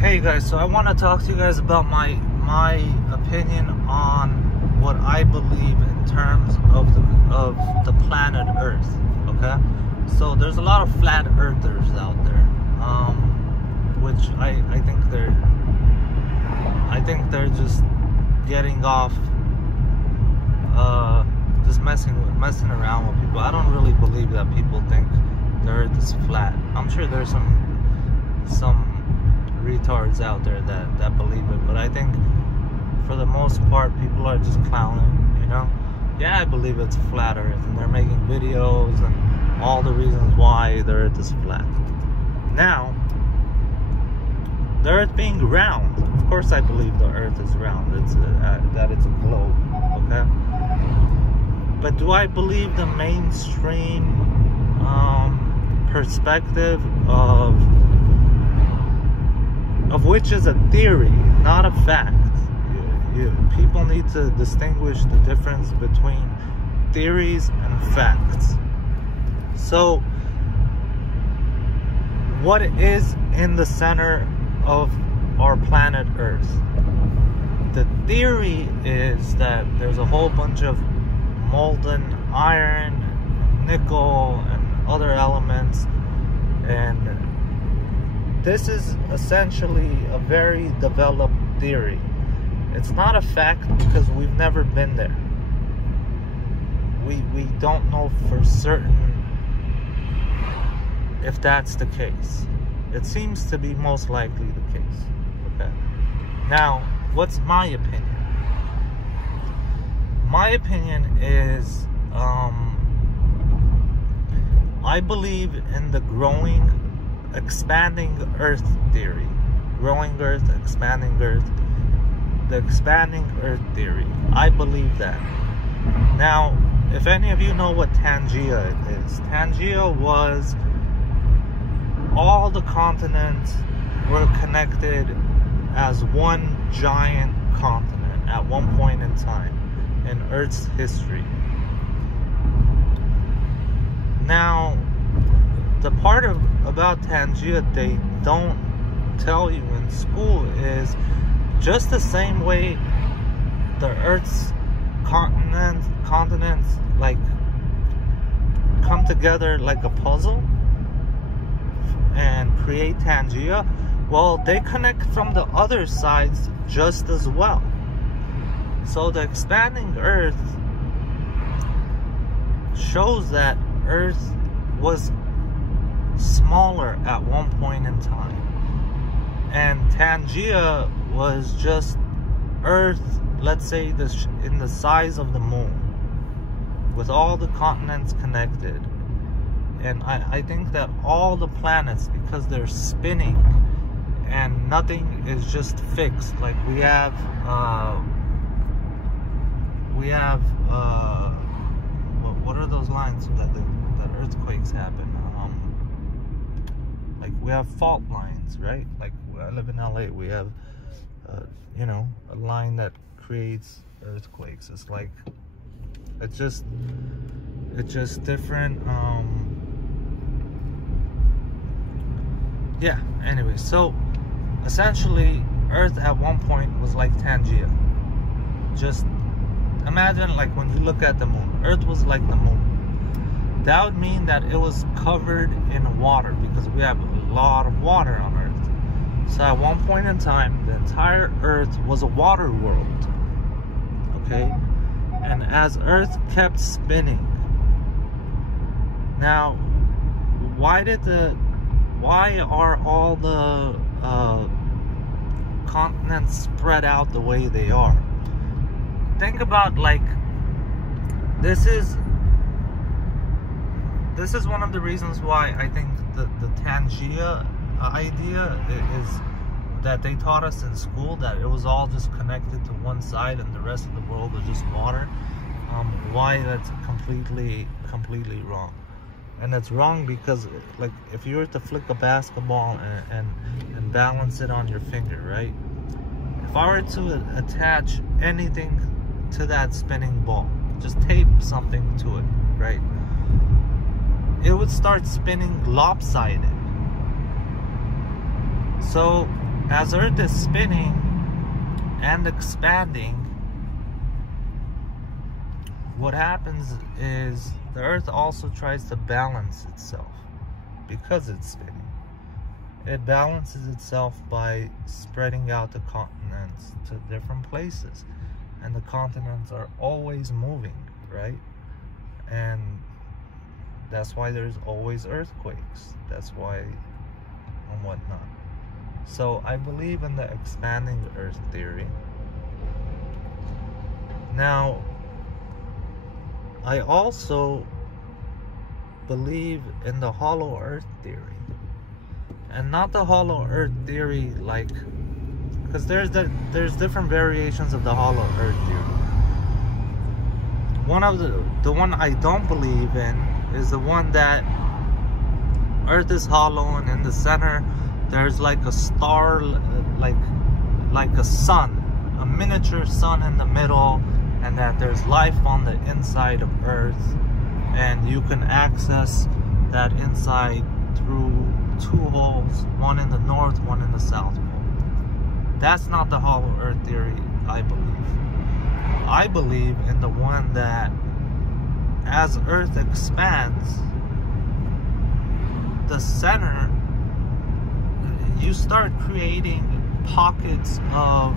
Hey guys, so I want to talk to you guys about my opinion on what I believe in terms of the planet Earth. Okay, so there's a lot of flat earthers out there, which I think they're just getting off, just messing around with people. I don't really believe that people think the Earth is flat. I'm sure there's some retards out there that believe it, but I think for the most part people are just clowning, you know. Yeah, I believe it's flat Earth, and they're making videos and all the reasons why the Earth is flat. Now, the Earth being round, of course I believe the Earth is round. That it's a globe, okay? But do I believe the mainstream perspective of which is a theory, not a fact? People need to distinguish the difference between theories and facts. So, what is in the center of our planet Earth? The theory is that there's a whole bunch of molten iron, nickel, and other elements, and this is essentially a very developed theory. It's not a fact because we've never been there. We don't know for certain if that's the case. It seems to be most likely the case. Okay. Now, what's my opinion? My opinion is, I believe in the expanding Earth theory. Growing Earth, expanding Earth. The expanding Earth theory. I believe that. Now, if any of you know what Pangea is, Pangea was all the continents were connected as one giant continent at one point in time in Earth's history. Now, the part about Pangea they don't tell you in school is just the same way the Earth's continents like come together like a puzzle and create Pangea. Well, they connect from the other sides just as well. So the expanding Earth shows that Earth was smaller at one point in time, and Pangea was just Earth, let's say in the size of the moon, with all the continents connected. And I think that all the planets, because they're spinning and nothing is just fixed, like we have what are those lines that earthquakes happen? Like we have fault lines, right? Like I live in LA, we have you know, a line that creates earthquakes. It's like it's just different. Yeah, anyway, so essentially Earth at one point was like Pangea. Just imagine, like, when you look at the moon, Earth was like the moon. That would mean that it was covered in water, because we have a lot of water on Earth. So at one point in time, the entire Earth was a water world. Okay? And as Earth kept spinning, now, why are all the continents spread out the way they are? Think about, like, this is one of the reasons why I think the Pangea idea is that they taught us in school, that it was all just connected to one side and the rest of the world was just water. Why that's completely wrong. And it's wrong because, like, if you were to flick a basketball and balance it on your finger, right? If I were to attach anything to that spinning ball, just tape something to it, right? It would start spinning lopsided. So as Earth is spinning and expanding, what happens is the Earth also tries to balance itself because it's spinning. It balances itself by spreading out the continents to different places. And the continents are always moving, right? And that's why there's always earthquakes. That's why, and whatnot. So I believe in the expanding Earth theory. Now, I also believe in the Hollow Earth theory. And not the Hollow Earth theory like, because there's different variations of the Hollow Earth theory. One of the one I don't believe in is the one that Earth is hollow and in the center there's like a star, like a sun, a miniature sun in the middle, and that there's life on the inside of Earth, and you can access that inside through two holes, one in the north, one in the south pole. That's not the Hollow Earth theory I believe. I believe in the one that as Earth expands, the center, you start creating pockets of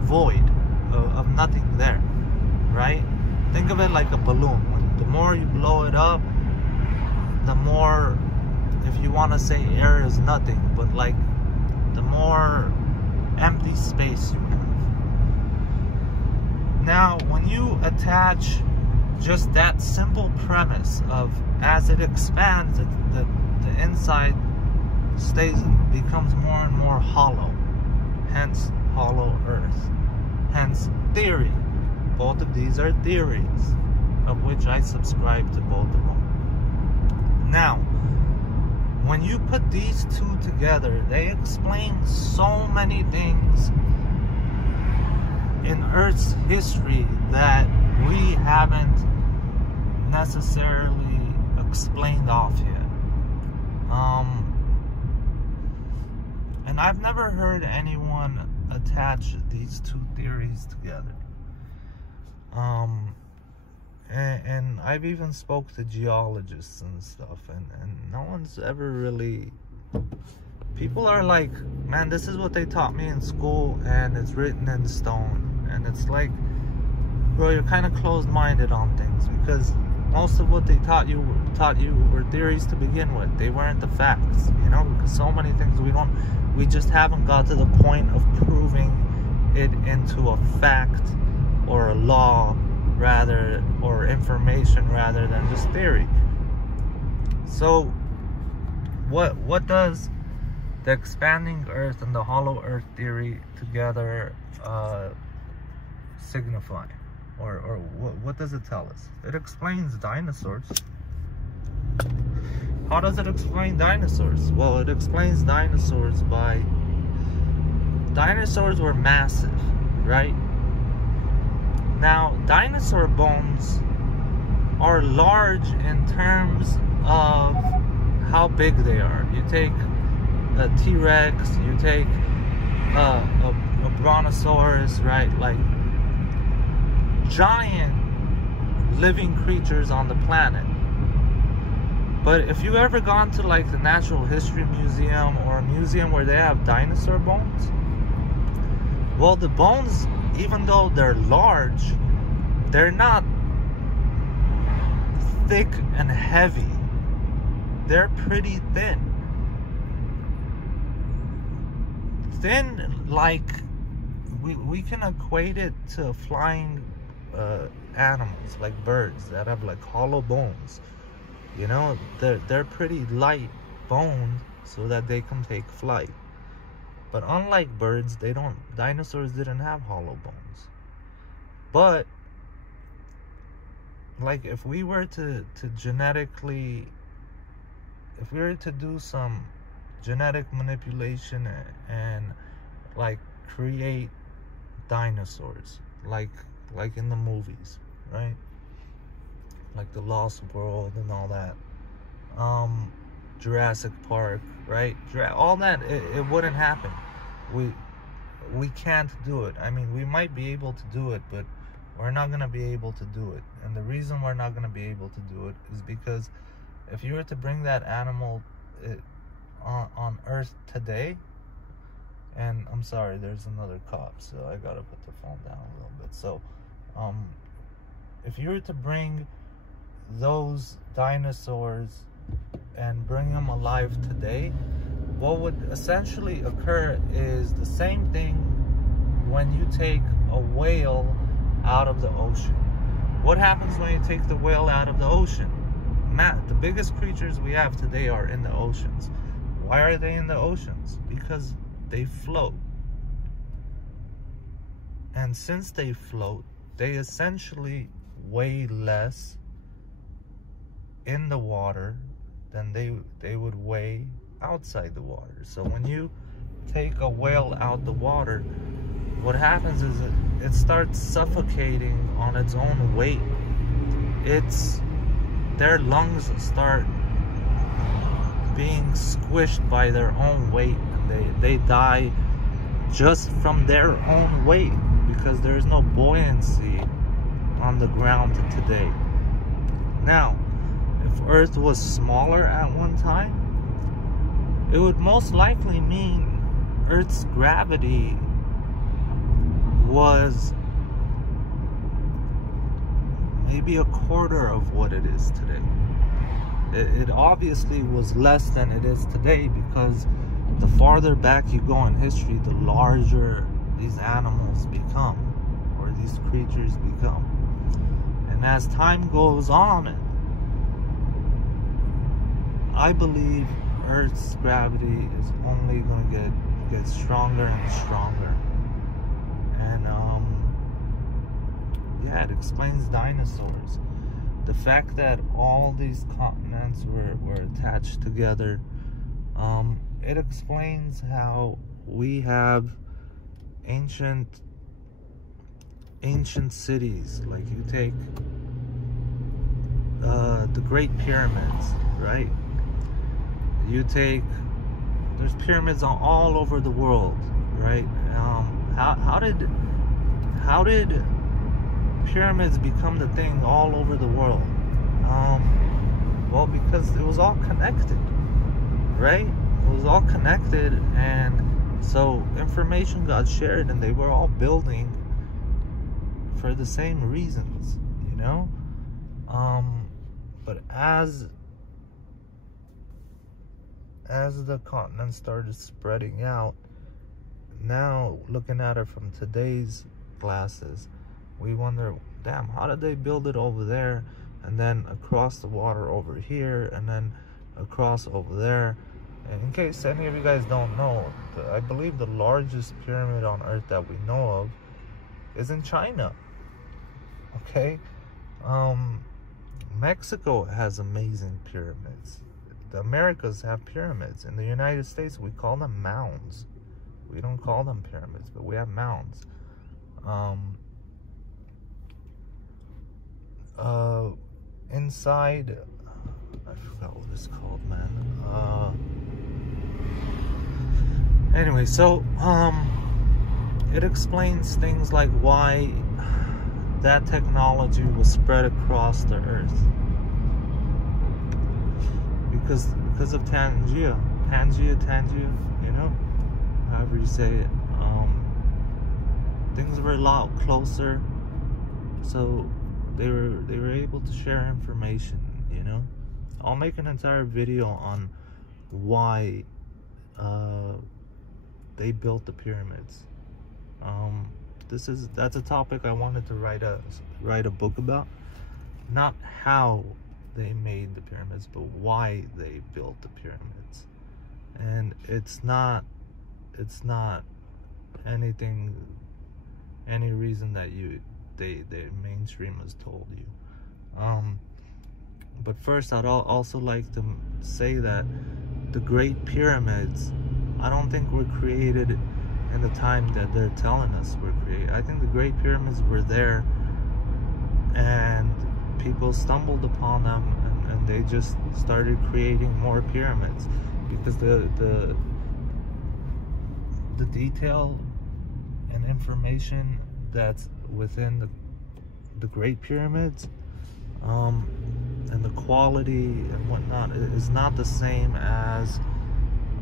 void, of nothing there, right? Think of it like a balloon. The more you blow it up, the more, if you want to say air is nothing, but like the more empty space you have. Now, when you attach just that simple premise of as it expands, the inside becomes more and more hollow, hence Hollow Earth, hence theory. Both of these are theories, of which I subscribe to both of them. Now, when you put these two together, they explain so many things in Earth's history that we haven't necessarily explained off yet. And I've never heard anyone attach these two theories together. And I've even spoke to geologists and stuff, and no one's ever really... People are like, man, this is what they taught me in school, and it's written in stone. And it's like, bro, you're kind of closed-minded on things, because most of what they taught you were theories to begin with. They weren't the facts, you know, because so many things we just haven't got to the point of proving it into a fact or a law, rather, or information rather than just theory. So what does the expanding Earth and the Hollow Earth theory together signify, or what does it tell us? It explains dinosaurs. How does it explain dinosaurs? Well, it explains dinosaurs by dinosaurs were massive, right? Now, dinosaur bones are large in terms of how big they are. You take a T-Rex, you take a brontosaurus, right? Like giant living creatures on the planet. But if you've ever gone to like the Natural History Museum or a museum where they have dinosaur bones, well, the bones, even though they're large, they're not thick and heavy. They're pretty thin. Thin, like, we can equate it to flying animals, like birds that have like hollow bones. You know, they're pretty light boned so that they can take flight. But unlike birds, dinosaurs didn't have hollow bones. But like if we were to genetically, if we were to do some genetic manipulation and like create dinosaurs, like in the movies, right? Like the Lost World and all that. Jurassic Park, right? All that, it wouldn't happen. We can't do it. I mean, we might be able to do it, but we're not going to be able to do it. And the reason we're not going to be able to do it is because if you were to bring that animal on Earth today, and I'm sorry, there's another cop, so I gotta put the phone down a little bit. So, if you were to bring those dinosaurs and bring them alive today, what would essentially occur is the same thing when you take a whale out of the ocean. What happens when you take the whale out of the ocean? The biggest creatures we have today are in the oceans. Why are they in the oceans? Because they float. And since they float, they essentially weigh less in the water than they would weigh outside the water. So when you take a whale out the water, what happens is it starts suffocating on its own weight. Their lungs start being squished by their own weight. They die just from their own weight because there's no buoyancy on the ground today. Now, if Earth was smaller at one time, it would most likely mean Earth's gravity was maybe a quarter of what it is today. It obviously was less than it is today because the farther back you go in history, the larger these animals become, or these creatures become. And as time goes on, I believe Earth's gravity is only going to get stronger and stronger. And yeah, it explains dinosaurs. The fact that all these continents were attached together, it explains how we have ancient cities. Like you take the Great Pyramids, right? You take, there's pyramids all over the world, right? How did pyramids become the thing all over the world? Well, because it was all connected, right? It was all connected, and so information got shared, and they were all building for the same reasons, you know? But as the continent started spreading out, now looking at it from today's glasses, we wonder, damn, how did they build it over there, and then across the water over here, and then across over there? And in case any of you guys don't know, I believe the largest pyramid on Earth that we know of is in China. Okay? Mexico has amazing pyramids. The Americas have pyramids. In the United States, we call them mounds. We don't call them pyramids, but we have mounds. Inside, I forgot what it's called, man. Anyway, so it explains things like why that technology was spread across the Earth. Because of Pangea, you know, however you say it. Things were a lot closer, so they were able to share information, you know. I'll make an entire video on why they built the pyramids. That's a topic I wanted to write a book about. Not how they made the pyramids, but why they built the pyramids. And it's not any reason that the mainstream has told you. But first, I'd also like to say that the Great Pyramids, I don't think were created in the time that they're telling us were created. I think the Great Pyramids were there, and people stumbled upon them and they just started creating more pyramids, because the detail and information that's within the Great Pyramids, and the quality and whatnot is not the same as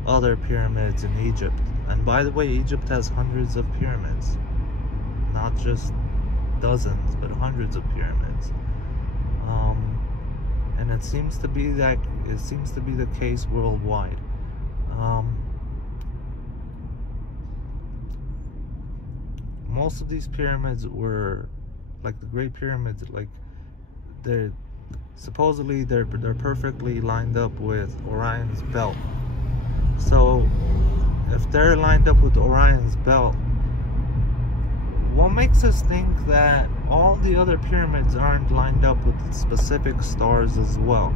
other pyramids in Egypt. And by the way, Egypt has hundreds of pyramids, not just dozens, but hundreds of pyramids. And it seems to be the case worldwide. Most of these pyramids were like the Great Pyramids, like they're supposedly they're perfectly lined up with Orion's belt. So if they're lined up with Orion's belt, what makes us think that all the other pyramids aren't lined up with specific stars as well?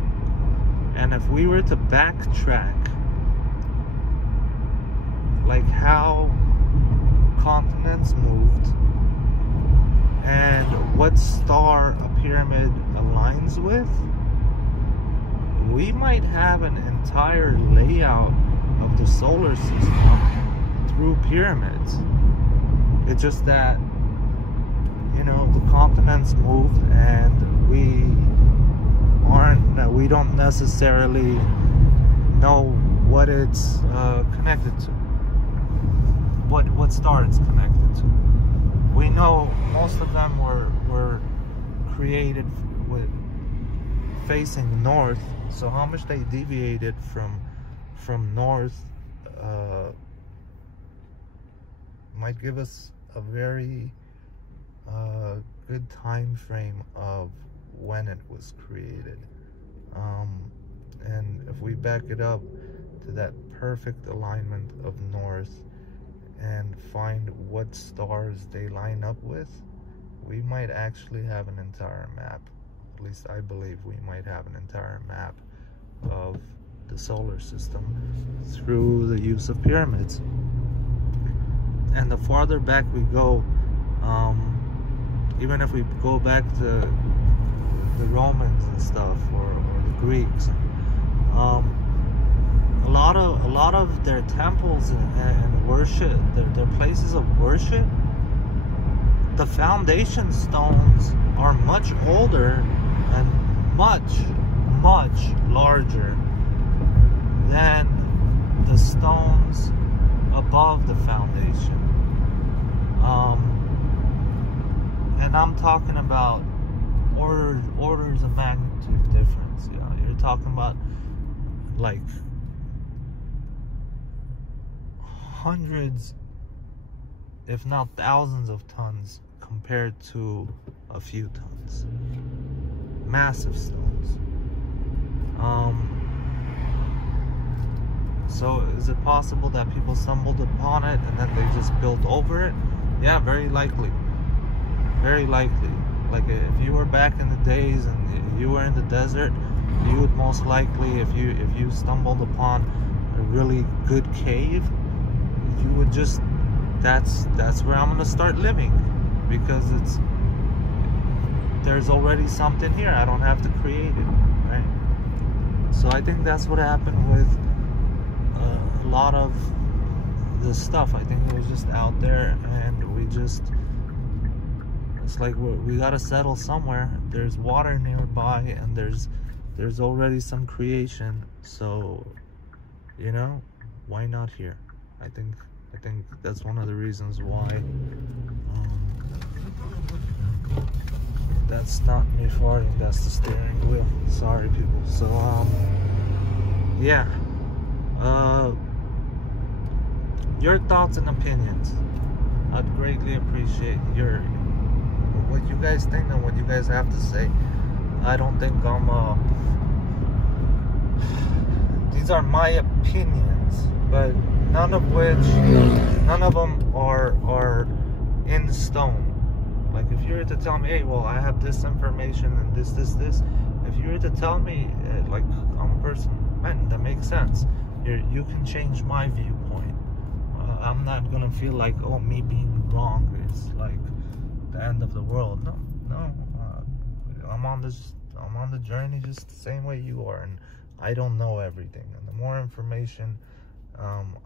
And if we were to backtrack, like how continents moved and what star a pyramid aligns with, we might have an entire layout of the solar system through pyramids. It's just that, you know, the continents moved and we don't necessarily know what it's connected to, what star it's connected to. We know most of them were created with facing north, so how much they deviated from north might give us a very good time frame of when it was created. And if we back it up to that perfect alignment of north and find what stars they line up with, we might actually have an entire map. At least I believe we might have an entire map of the solar system through the use of pyramids. And the farther back we go, even if we go back to the Romans and stuff, or the Greeks, a lot of their temples and worship, their places of worship, the foundation stones are much older and much larger than the stones above the foundation. And I'm talking about orders of magnitude difference. You know, you're talking about like hundreds, if not thousands of tons compared to a few tons. Massive stones. So is it possible that people stumbled upon it and then they just built over it? Yeah, very likely. Very likely. Like if you were back in the days and you were in the desert, you would most likely, if you stumbled upon a really good cave, you would just, that's where I'm gonna start living, because there's already something here. I don't have to create it, right? So I think that's what happened with a lot of the stuff. I think it was just out there, and we just, it's like we gotta settle somewhere. There's water nearby, and there's already some creation. So, you know, why not here? I think that's one of the reasons why. That's not me farting, that's the steering wheel. Sorry, people. So, yeah. Your thoughts and opinions. I'd greatly appreciate what you guys think and what you guys have to say. I don't think these are my opinions, but none of them are in stone. Like if you were to tell me, hey, well, I have this information and this, if you were to tell me, like, I'm a person, man, that makes sense. You can change my viewpoint. I'm not gonna feel like, oh, me being wrong is like the end of the world. No. I'm I'm on the journey just the same way you are, and I don't know everything. And the more information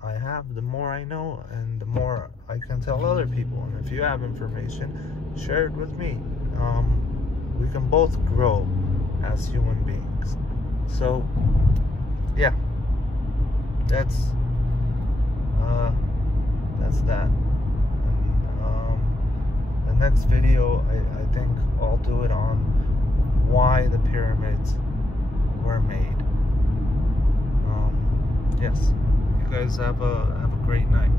I have, the more I know, and the more I can tell other people. And if you have information, share it with me. We can both grow as human beings. So yeah, that's that. And the next video, I think I'll do it on why the pyramids were made. Yes, you guys have a great night.